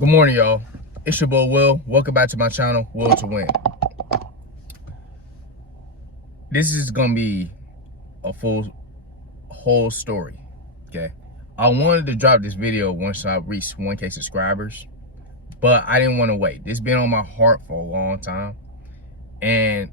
Good morning, y'all. It's your boy Will. Welcome back to my channel, Will to Win. This is gonna be a whole story. Okay. I wanted to drop this video once I reached 1K subscribers, but I didn't want to wait. This been on my heart for a long time, and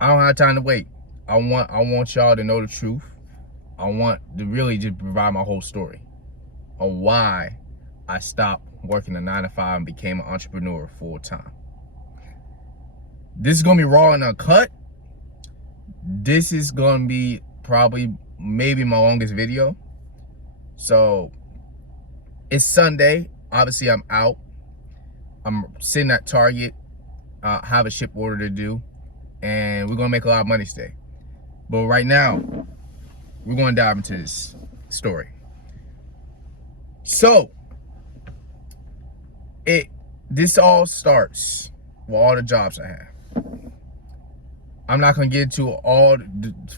I don't have time to wait. I want y'all to know the truth. I want to really just provide my whole story on why I stopped working a 9-to-5 and became an entrepreneur full time. This is gonna be raw and uncut. This is gonna be maybe my longest video. So it's Sunday. Obviously, I'm out. I'm sitting at Target. Have a ship order to do, and we're gonna make a lot of money today. But right now, we're gonna dive into this story. So this all starts with all the jobs I have. I'm not gonna get into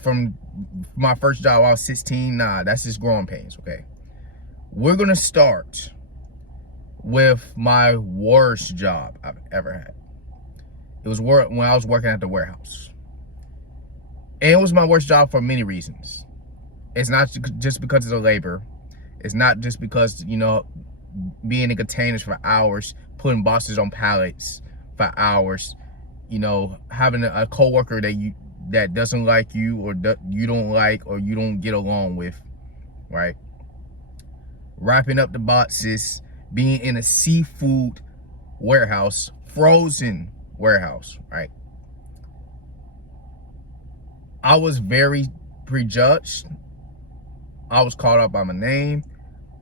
from my first job. I was 16. Nah, that's just growing pains. Okay, we're gonna start with my worst job I've ever had. It was when I was working at the warehouse, and it was my worst job for many reasons. It's not just because of the labor. It's not just because, being in containers for hours, putting boxes on pallets for hours, having a coworker that doesn't like you, or you don't like, or you don't get along with, right? Wrapping up the boxes, being in a seafood warehouse, frozen warehouse, right? I was very prejudged. I was called out by my name.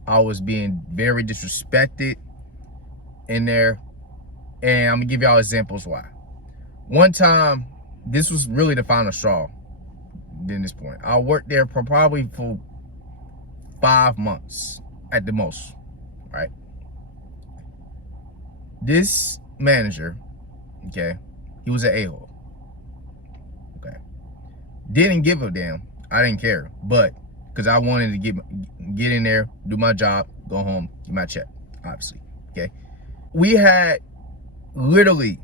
I was being very disrespected in there. And I'm gonna give y'all examples why. One time, this was really the final straw at this point. I worked there probably for 5 months at the most, right? This manager, okay, he was an a-hole. Okay. Didn't give a damn. I didn't care. But because I wanted to get in there, do my job, go home, get my check, obviously, okay? We had literally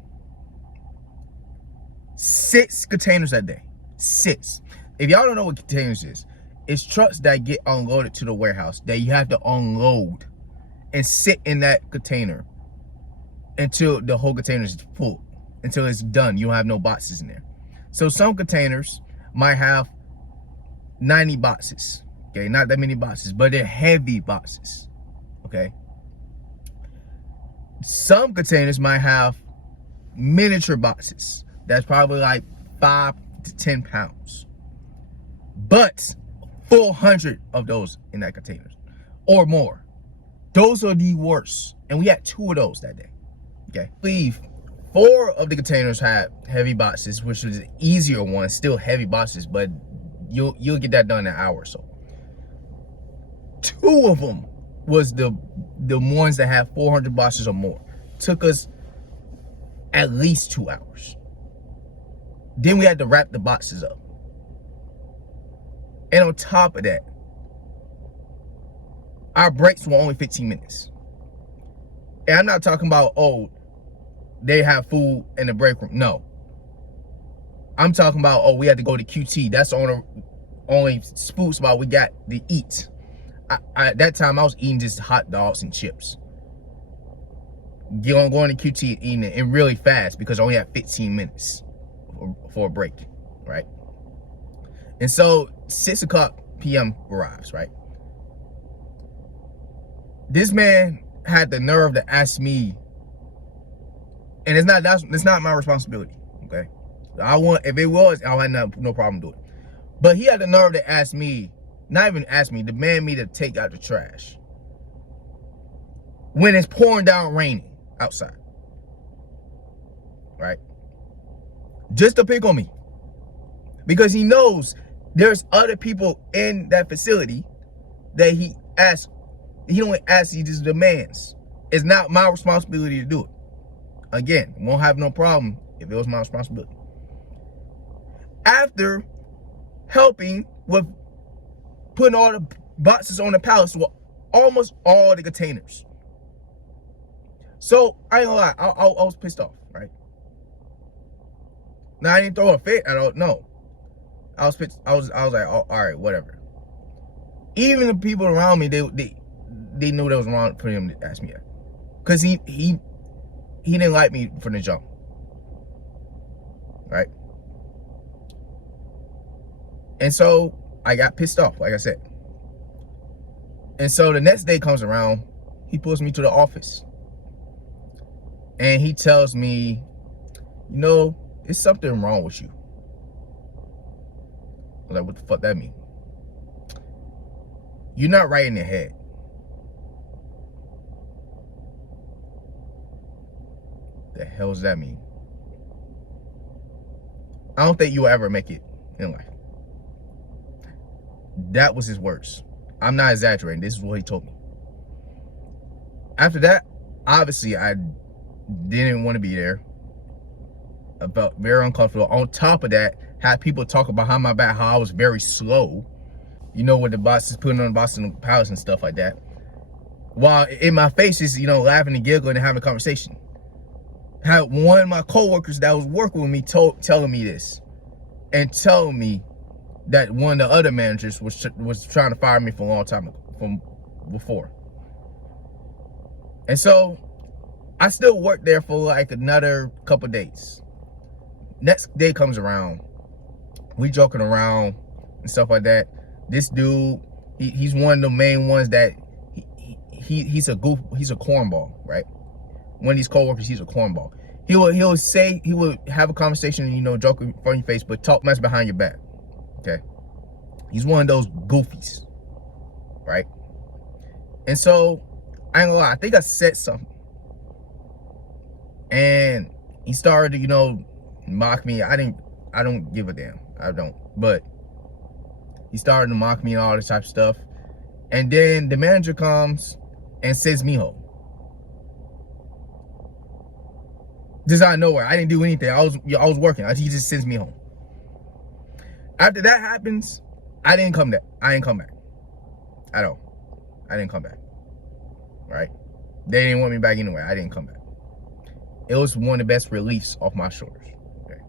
6 containers that day, 6. If y'all don't know what containers is, it's trucks that get unloaded to the warehouse that you have to unload and sit in that container until the whole container is full, until it's done. You don't have no boxes in there. So some containers might have 90 boxes, okay? Not that many boxes, but they're heavy boxes, okay? Some containers might have miniature boxes that's probably like 5 to 10 pounds, but 400 of those in that container or more. Those are the worst, and we had 2 of those that day, okay? I believe 4 of the containers had heavy boxes, which was the easier one, still heavy boxes, but you'll get that done in an hour or so. 2 of them was the ones that had 400 boxes or more. Took us at least 2 hours. Then we had to wrap the boxes up. And on top of that, our breaks were only 15 minutes. And I'm not talking about, oh, they have food in the break room. No. I'm talking about, oh, we had to go to QT. That's the only food spot we got to eat. At that time, I was eating just hot dogs and chips. Going to QT and eating it, and really fast because I only had 15 minutes for a break, right? And so 6 o'clock p.m. arrives, right? This man had the nerve to ask me, and it's not my responsibility, okay? If it was, I had no problem doing it. But he had the nerve to ask me, not even ask me, demand me to take out the trash when it's pouring down raining outside, right? Just to pick on me, because he knows there's other people in that facility that he don't ask, he just demands. It's not my responsibility to do it. Again, won't have no problem if it was my responsibility. After helping with putting all the boxes on the pallets with almost all the containers, So I ain't gonna lie, I was pissed off, right? Now I didn't throw a fit. I don't know. I was pissed. I was like, oh, all right, whatever. Even the people around me, they knew that was wrong for him to ask me that, cause he didn't like me from the jump, right? And so I got pissed off, like I said. And so the next day comes around, he pulls me to the office, and he tells me, you know, there's something wrong with you. I was like, what the fuck that mean? You're not right in your head. The hell does that mean? I don't think you'll ever make it in life. That was his words. I'm not exaggerating. This is what he told me. After that, obviously, I didn't want to be there. I felt very uncomfortable. On top of that, had people talk behind my back how I was very slow. You know, with the bosses putting on the Boston Palace and stuff like that. While in my face is, you know, laughing and giggling and having a conversation. Had one of my coworkers that was working with me telling me this, and telling me that one of the other managers was trying to fire me for a long time from before. And so I still worked there for like another couple days. Next day comes around, we joking around and stuff like that. This dude, he's one of the main ones that he's a cornball, right? One of these coworkers, he's a cornball. He would have a conversation, you know, joke in front of your face, but talk mess behind your back. Okay, he's one of those goofies, right? And so I ain't gonna lie, I think I said something, and he started to, you know, mock me. I don't give a damn. I don't. But he started to mock me and all this type of stuff. And then the manager comes and sends me home. Just out of nowhere. I didn't do anything. I was working. He just sends me home. After that happens, I didn't come back. At all. I didn't come back. Right? They didn't want me back anyway. I didn't come back. It was one of the best reliefs off my shoulders. Okay.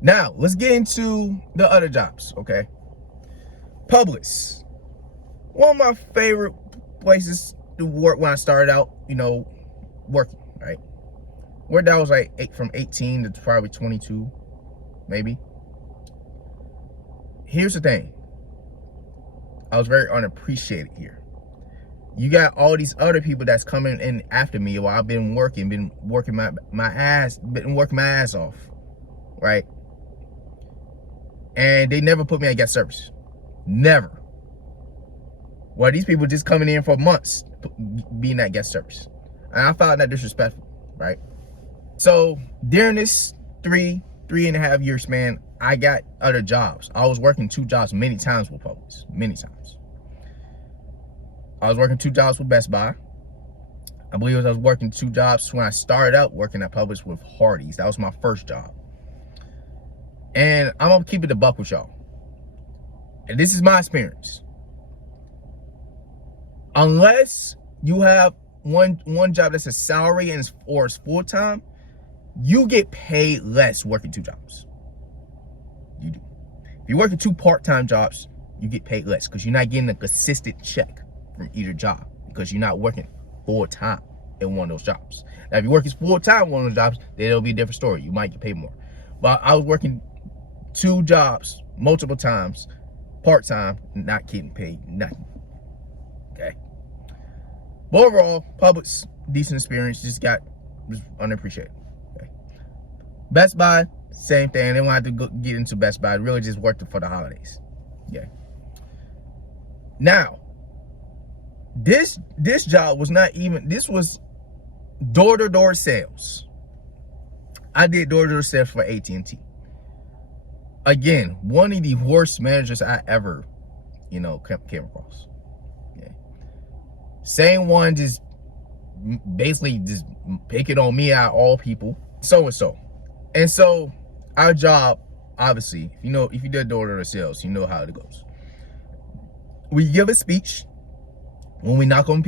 Now, let's get into the other jobs, okay? Publix. One of my favorite places to work when I started out, you know, working, right? Where that was like from 18 to probably 22, maybe. Here's the thing. I was very unappreciated here. You got all these other people that's coming in after me while I've been working my ass off, right? And they never put me at guest service. Never. Well, these people just coming in for months being at guest service. And I found that disrespectful, right? So during this three and a half year span, I got other jobs. I was working 2 jobs many times with Publix, many times. I was working 2 jobs with Best Buy. I believe I was working 2 jobs when I started out working at Publix with Hardee's. That was my first job. And I'm gonna keep it a buck with y'all. And this is my experience. Unless you have one job that's a salary and or it's full-time, you get paid less working 2 jobs. You do. If you're working 2 part-time jobs, you get paid less because you're not getting a consistent check from either job because you're not working full-time in one of those jobs. Now, if you're working full-time in one of those jobs, then it'll be a different story. You might get paid more. But I was working 2 jobs multiple times, part-time, not getting paid nothing. Okay. But overall, Publix, decent experience, just unappreciated. Okay. Best Buy, same thing. I didn't want to get into Best Buy. I really just worked for the holidays. Yeah. Now, this job was not even, this was door-to-door sales. I did door-to-door sales for AT&T. Again, one of the worst managers I ever, you know, came across. Yeah. Same one, just basically just pick it on me out of all people. So. And so our job, obviously, if you did door-to-door sales, you know how it goes. We give a speech when we knock on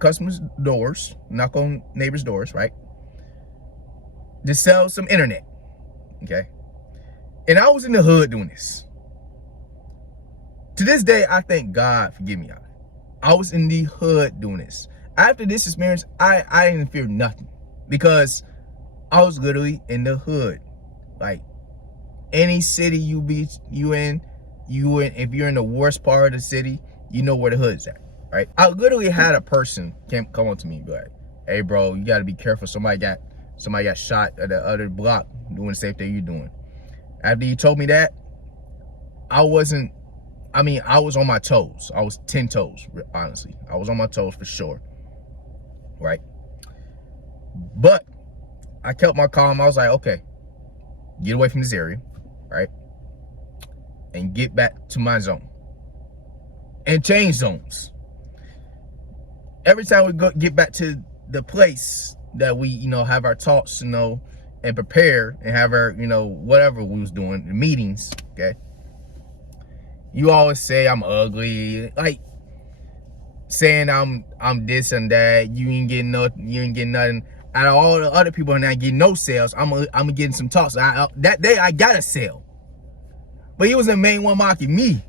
customers' doors, knock on neighbors' doors, right? To sell some internet, okay? And I was in the hood doing this. To this day, I thank God for getting me out. I was in the hood doing this. After this experience, I didn't fear nothing because I was literally in the hood. Like any city you in, if you're in the worst part of the city, you know where the hood's at, right? I literally had a person come up to me and be like, "Hey, bro, you got to be careful. Somebody got shot at the other block doing the same thing you're doing." After you told me that, I was on my toes. I was 10 toes, honestly. I was on my toes for sure, right? But I kept my calm. I was like, okay, get away from this area, right? And get back to my zone. And change zones. Every time we get back to the place that we, have our talks, and prepare and have our, whatever we was doing, the meetings, okay? You always say I'm ugly, like saying I'm this and that. You ain't getting nothing. Out of all the other people and I get no sales, I'm getting some talks. That day I got a sale, but he was the main one mocking me,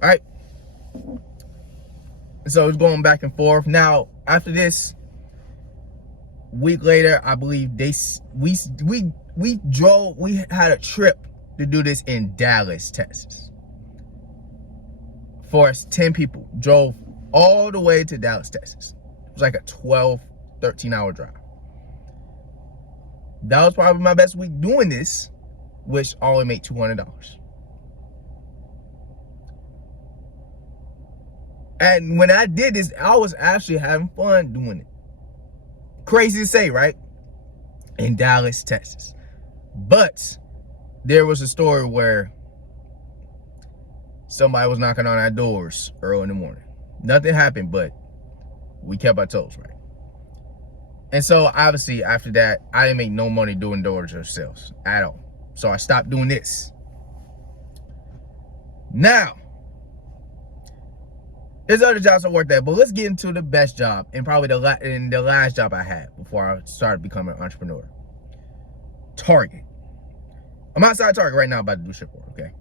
right? So it's going back and forth. Now after this, week later, I believe we had a trip to do this in Dallas, Texas. For us, 10 people drove all the way to Dallas, Texas. It was like a 12, 13-hour drive. That was probably my best week doing this, which only made $200. And when I did this, I was actually having fun doing it. Crazy to say, right? In Dallas, Texas. But there was a story where somebody was knocking on our doors early in the morning. Nothing happened, but we kept our toes, right? And so obviously after that, I didn't make no money doing doors or sales at all. So I stopped doing this. Now, there's other jobs I worked at, but let's get into the best job and probably the last job I had before I started becoming an entrepreneur. Target. I'm outside Target right now about to do ship work, okay?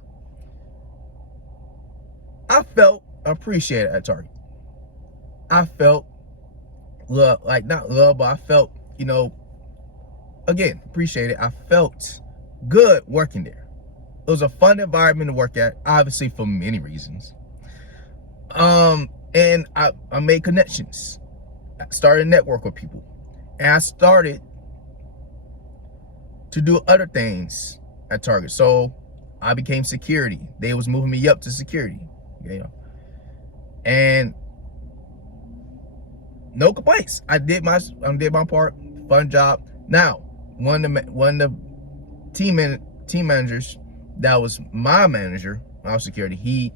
I felt appreciated at Target. I felt love, like not love, but I felt, again, appreciated. I felt good working there. It was a fun environment to work at, obviously for many reasons. And I made connections. I started to network with people. And I started to do other things at Target. So I became security. They was moving me up to security. And no complaints. I did my part. Fun job. Now, one of the team managers that was my manager, my security, he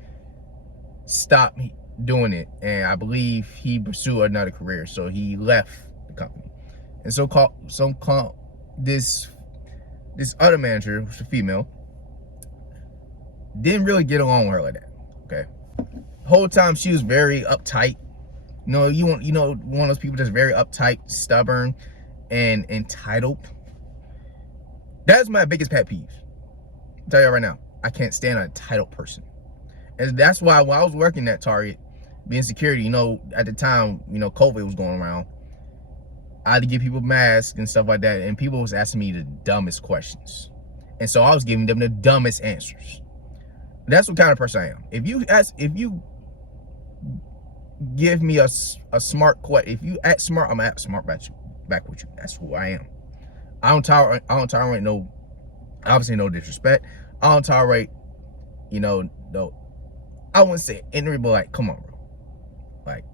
stopped doing it, and I believe he pursued another career, so he left the company. And this other manager, who's a female, didn't really get along with her like that. Okay, the whole time she was very uptight. One of those people that's very uptight, stubborn, and entitled. That's my biggest pet peeve. I'll tell you right now, I can't stand an entitled person. And that's why when I was working at Target, being security, at the time, COVID was going around, I had to give people masks and stuff like that, and people was asking me the dumbest questions. And so I was giving them the dumbest answers. That's what kind of person I am. If you give me a smart question, if you act smart, I'm gonna act smart back with you. That's who I am. I don't tolerate no, obviously no disrespect. I don't tolerate, no, I wouldn't say ignorant, but like, come on, bro. Like,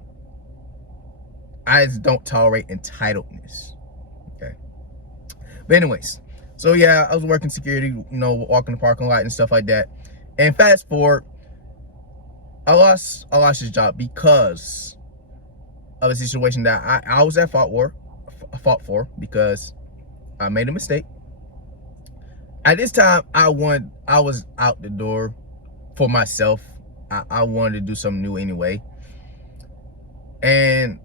I just don't tolerate entitledness. Okay. But anyways, so yeah, I was working security, walking the parking lot and stuff like that. And fast forward, I lost this job because of a situation that I was at fault for because I made a mistake. At this time, I was out the door for myself. I wanted to do something new anyway. And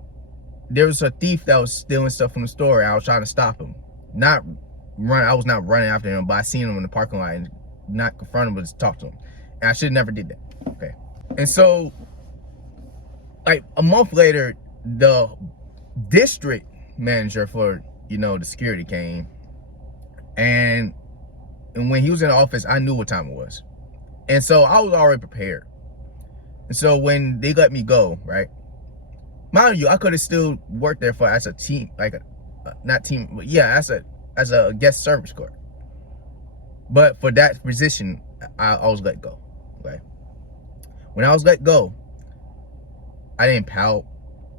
there was a thief that was stealing stuff from the store. I was trying to stop him. I was not running after him, but I seen him in the parking lot and not confront him, but just talk to him. And I should have never did that. Okay. And so, like a month later, the district manager for, the security came. And when he was in the office, I knew what time it was. And so I was already prepared. And so when they let me go, right? Mind you, I could have still worked there as a team, as a guest service clerk. But for that position, I was let go. Okay. When I was let go, I didn't pout.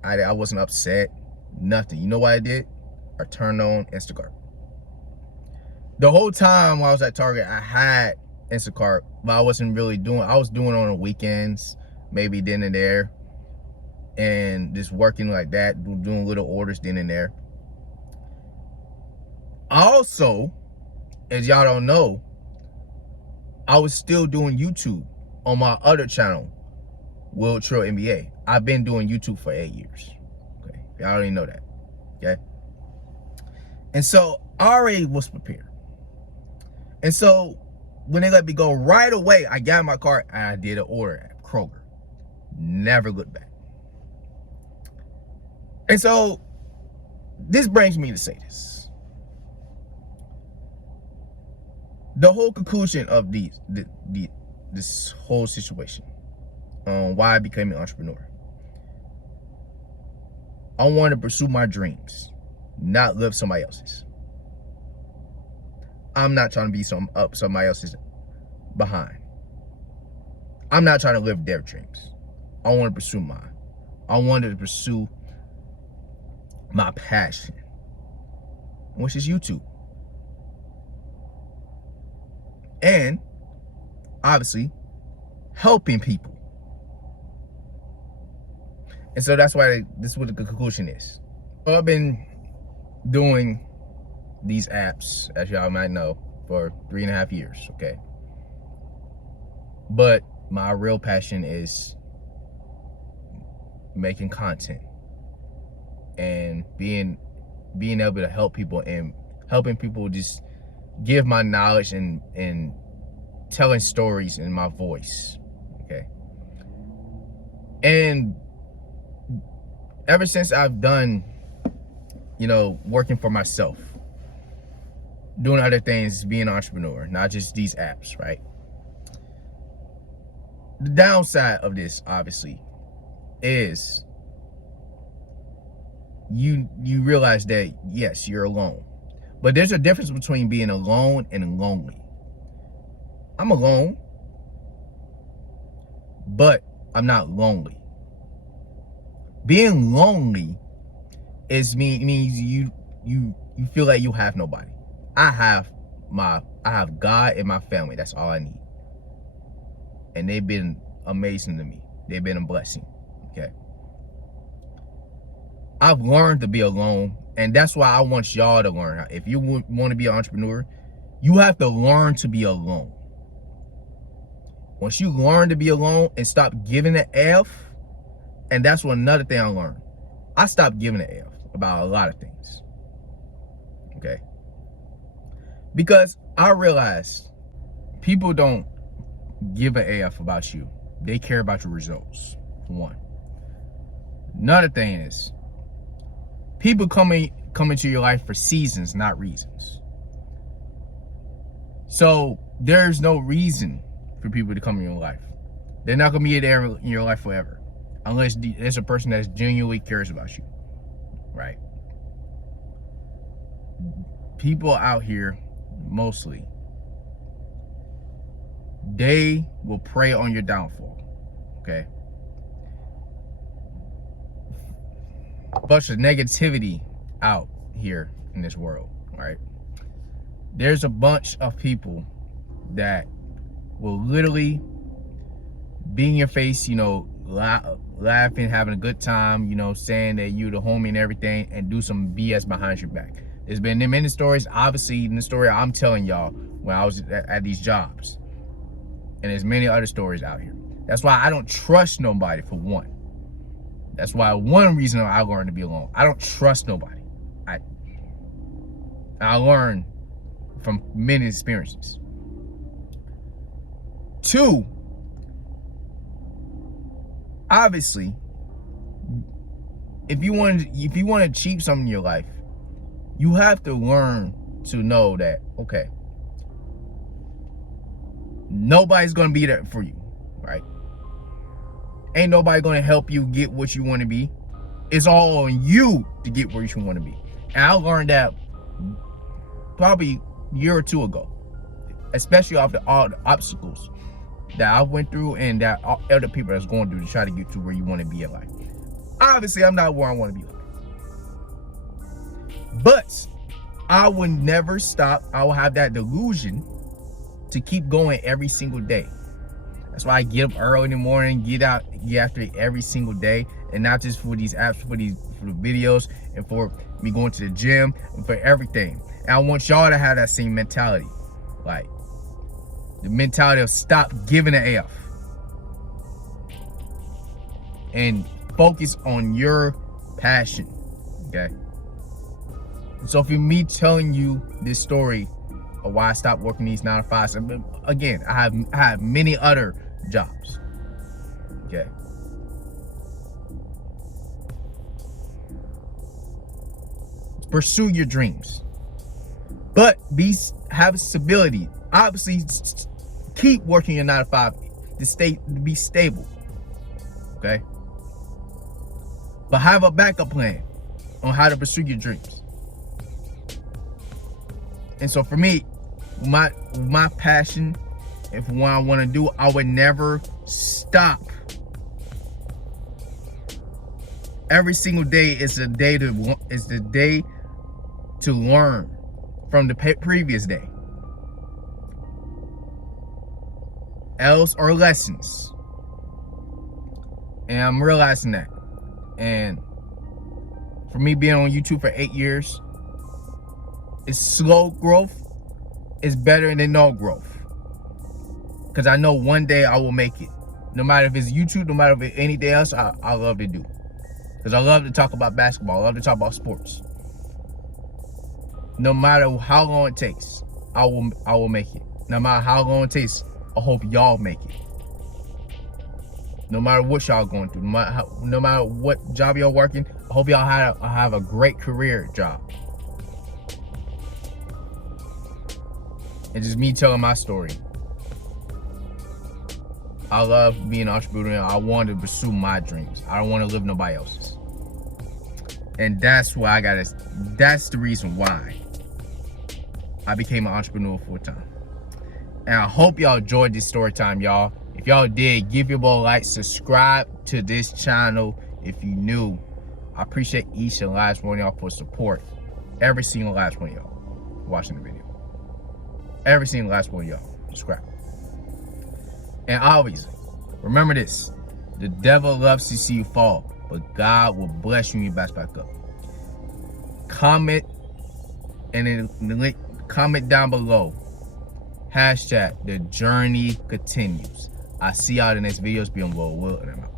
I wasn't upset. Nothing. You know what I did? I turned on Instacart. The whole time while I was at Target, I had Instacart, but I wasn't really doing. I was doing it on the weekends, maybe then and there, and just working like that, doing little orders then and there. Also, as y'all don't know, I was still doing YouTube on my other channel, Will Trill NBA. I've been doing YouTube for 8 years. Okay, y'all already know that. Okay, and so I already was prepared. And so when they let me go right away, I got in my car and I did an order at Kroger. Never looked back. And so this brings me to say this. The whole conclusion of this whole situation on why I became an entrepreneur. I want to pursue my dreams, not live somebody else's. I'm not trying to be somebody else's behind. I'm not trying to live their dreams. I want to pursue mine. I wanted to pursue my passion, which is YouTube. And obviously helping people. And so that's why this is what the conclusion is. So I've been doing these apps, as y'all might know, for 3.5 years, okay? But my real passion is making content and being able to help people and helping people just give my knowledge and telling stories in my voice, okay? And ever since I've done, working for myself, doing other things, being an entrepreneur, not just these apps, right? The downside of this, obviously, is you realize that, yes, you're alone. But there's a difference between being alone and lonely. I'm alone, but I'm not lonely. Being lonely means you feel like you have nobody. I have God and my family. That's all I need. And they've been amazing to me. They've been a blessing. Okay. I've learned to be alone, and that's why I want y'all to learn. If you want to be an entrepreneur, you have to learn to be alone. Once you learn to be alone and stop giving an F, and that's what another thing I learned. I stopped giving an F about a lot of things. Okay. Because I realized people don't give an F about you. They care about your results, for one. Another thing is, people come into your life for seasons, not reasons. So there's no reason for people to come in your life. They're not going to be there in your life forever. Unless there's a person that genuinely cares about you, right? People out here, mostly, they will prey on your downfall, okay? A bunch of negativity out here in this world, right? There's a bunch of people that will literally be in your face, laughing, having a good time, saying that you're the homie and everything, and do some BS behind your back. There's been many stories, obviously, in the story I'm telling y'all when I was at these jobs. And there's many other stories out here. That's why I don't trust nobody, for one. That's why one reason I learned to be alone. I don't trust nobody. I learned from many experiences. 2, obviously, if you want to achieve something in your life, you have to learn to know that, okay, nobody's gonna be there for you, right? Ain't nobody gonna help you get what you want to be. It's all on you to get where you want to be. And I learned that probably a year or 2 ago, especially after all the obstacles that I went through and that other people that's going through to try to get to where you want to be in life. Obviously, I'm not where I want to be in life, but I will never stop. I will have that delusion to keep going every single day. That's why I get up early in the morning, get after it every single day, and not just for these apps, for the videos, and for me going to the gym, and for everything. And I want y'all to have that same mentality, like the mentality of stop giving an F and focus on your passion. Okay. So for me telling you this story of why I stopped working these 9 to 5s, again, I have many other jobs. Okay. Pursue your dreams, but have stability. Obviously, keep working your 9 to 5 to be stable. Okay. But have a backup plan on how to pursue your dreams. And so for me, my passion, if what I want to do, I would never stop. Every single day is the day to learn from the previous day. Else or lessons. And I'm realizing that. And for me being on YouTube for 8 years, it's slow growth is better than no growth. Because I know one day I will make it. No matter if it's YouTube, no matter if it's anything else, I love to do. Because I love to talk about basketball. I love to talk about sports. No matter how long it takes, I will make it. No matter how long it takes, I hope y'all make it. No matter what y'all going through, no matter what job y'all working, I hope y'all have a great career job. It's just me telling my story. I love being an entrepreneur. I want to pursue my dreams. I don't want to live nobody else's. And that's why that's the reason why I became an entrepreneur full time. And I hope y'all enjoyed this story time, y'all. If y'all did, give your boy a like, subscribe to this channel if you new. I appreciate each and last one of y'all for support. Every single last one of y'all watching the video. Every single last one of y'all subscribe. And obviously, remember this: the devil loves to see you fall, but God will bless you when you bounce back up. Comment and in the link, comment down below. # the journey continues. I see y'all in the next videos. Be on Will and I'm out.